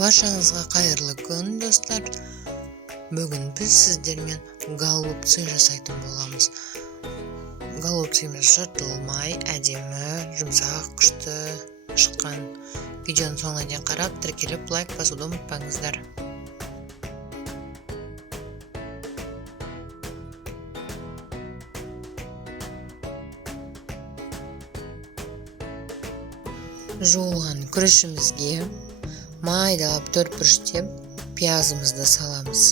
Баршаңызға қайырлы күн, достар. Бүгін біз сіздермен голубцы жасайтын боламыз. Голубцымыз жыртылмай, әдемі, жұмсақ, күшті шыққан. Видеоның соңына дейін қарап, тіркеліп лайк басуды ұмытпаңыздар. Жуылған күрішімізге майдалап төртбұрыштеп пиязымызды саламыз.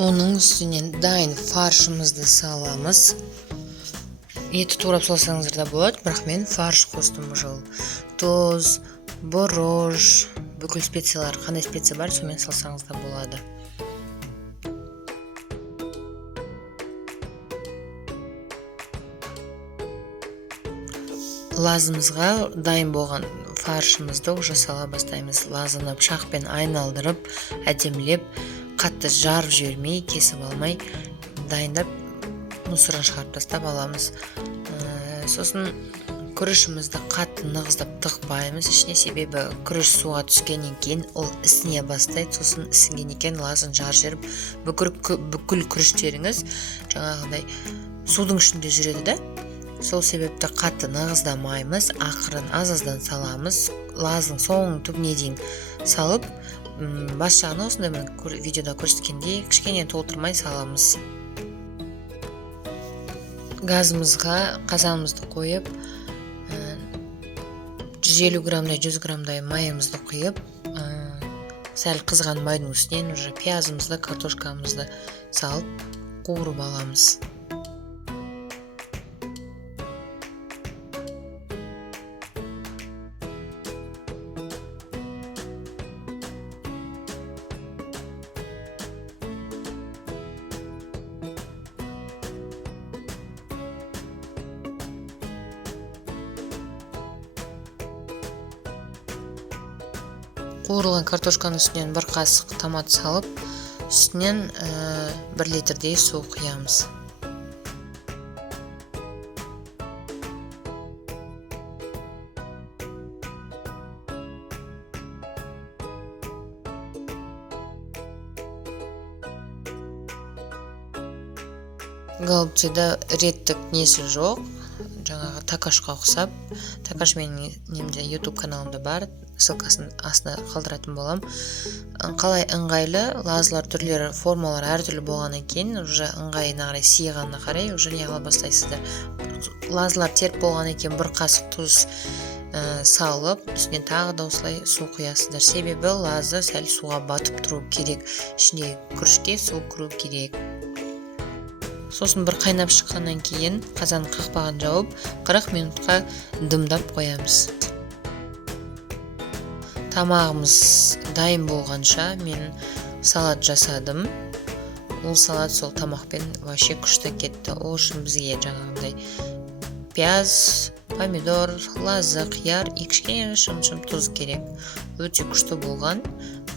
Оның үстінен дайын фаршымызды саламыз. Еті турап салсаңыздар да болады, бірақ мен фарш қостым бұл жолы. Тұз, борож, бүкіл специялар, қандай специя бар, сонымен салсаңыз да болады. Лазымызға дайын болған фаршымызды уже сала бастаймыз. Лазыны пышақпен айналдырып, әдемілеп, қатты жарып жібермей, кесіп алмай, дайындап, мусорын шығарып тастап аламыз. Сосын күрішімізді қатты нығыздап тықпаймыз. Ішіне себебі күріш суға түскеннен кейін ол ісіне бастайды. Сосын ісінген екен лазын жарып жіберіп, бүкіл күріштеріңіз жаңағыдай судың ішінде жүреді да. Сол себепті қатты нығыздамаймыз, ақырын аз-аздан саламыз. Лаздың соңын түбіне дейін салып, бас жағына осындай видеода көрсеткендей кішкене толтырмай саламыз. Газымызға қазанымызды қойып, 150 граммдай 100 граммдай майымызды құйып, сәл қызған майдың үстінен уже пиязымызды, картошкамызды салып қуырып аламыз. Қуырылған картошканың үстінен бір қасық томат салып, үстінен 1 литрдей су құямыз. Голубцыда реттік несі жоқ, жаңағы такашқа ұқсап. Такаш менің немде YouTube каналымда бар, ссылкасын астына қалдыратын болам. Қалай ыңғайлы, лазылар түрлері, формалар әртүрлі болғаннан кейін, уже ыңғайына қарай, сиғанына қарай, уже неғыла бастайсыздар. Лазылар теріп болғаннан кейін бір қасық тұз салып, үстінен тағы да осылай су құясыздар. Себебі лазы сәл суға батып тұру керек, ішінде күрішке су кіру керек. Сосын бір қайнап шыққаннан кейін қазанның қақпағын жауып 40 минутқа дымдап қоямыз. Тамағымыз дайын болғанша мен салат жасадым. Ол салат сол тамақпен вообще күшті кетті. Ол үшін бізге жаңағындай пияз, помидор, лазы, қияр, кішкене шым-шым тұз керек. Өте күшті болған.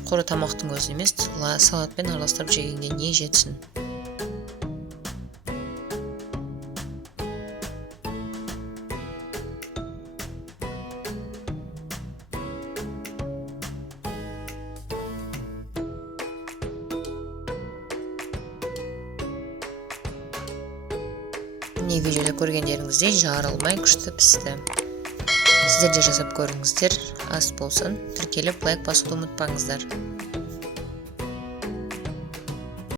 Қора тамақтың өзі емес, салатпен араластырып жегенде не жетсін. Видеода көргендеріңізде жарылмай күшті пісті. Сіздер де жасап көріңіздер, ас болсын. Тіркеліп лайк басуды ұмытпаңыздар.